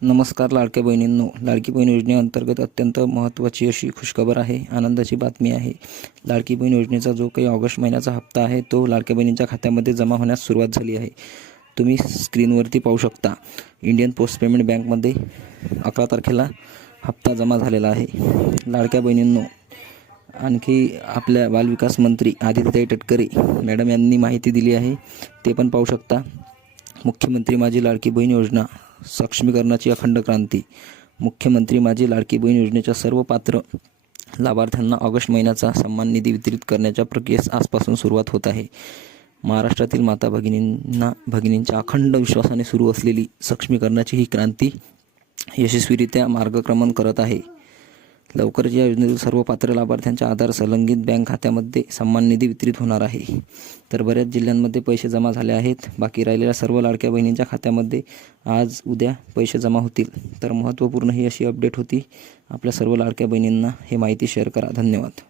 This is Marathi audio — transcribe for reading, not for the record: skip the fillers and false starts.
नमस्कार लाडक्या बहिणींनो, लाडकी बहीण योजनेअंतर्गत अत्यंत महत्त्वाची अशी खुशखबर आहे, आनंदाची बातमी आहे। लाडकी बहीण योजनेचा जो काही ऑगस्ट महिन्याचा हप्ता आहे तो लाडक्या बहिणींच्या खात्यामध्ये जमा होण्यास सुरुवात झाली आहे। तुम्ही स्क्रीनवरती पाहू शकता, इंडियन पोस्ट पेमेंट बँकमध्ये 11 तारखेला हप्ता जमा झालेला आहे। लाडक्या बहिणींनो, आणखी आपल्या बालविकास मंत्री आदित्यताई तटकरे मॅडम यांनी माहिती दिली आहे, ते पण पाहू शकता। मुख्यमंत्री माझी लाडकी बहीण योजना सक्षमीकरणाची अखंड क्रांती। मुख्यमंत्री माझी लाडकी बहीण योजनेच्या सर्व पात्र लाभार्थ्यांना ऑगस्ट महिन्याचा सन्मान निधी वितरित करण्याच्या प्रक्रियेस आजपासून सुरुवात होत आहे। महाराष्ट्रातील माता भगिनींच्या अखंड विश्वासाने सुरू असलेली सक्षमीकरणाची ही क्रांती यशस्वीरित्या मार्गक्रमण करत आहे। लवकरच या योजनेतील सर्व पात्र लाभार्थ्यांच्या आधार संलग्नित बँक खात्यामध्ये सन्मान निधी वितरित होणार आहे। तर बऱ्याच जिल्ह्यांमध्ये पैसे जमा झाले आहेत, बाकी राहिलेल्या सर्व लाडक्या बहिणींच्या खात्यामध्ये आज उद्या पैसे जमा होतील। तर महत्त्वपूर्ण ही अशी अपडेट होती। आपल्या सर्व लाडक्या बहिणींना ही माहिती शेअर करा। धन्यवाद।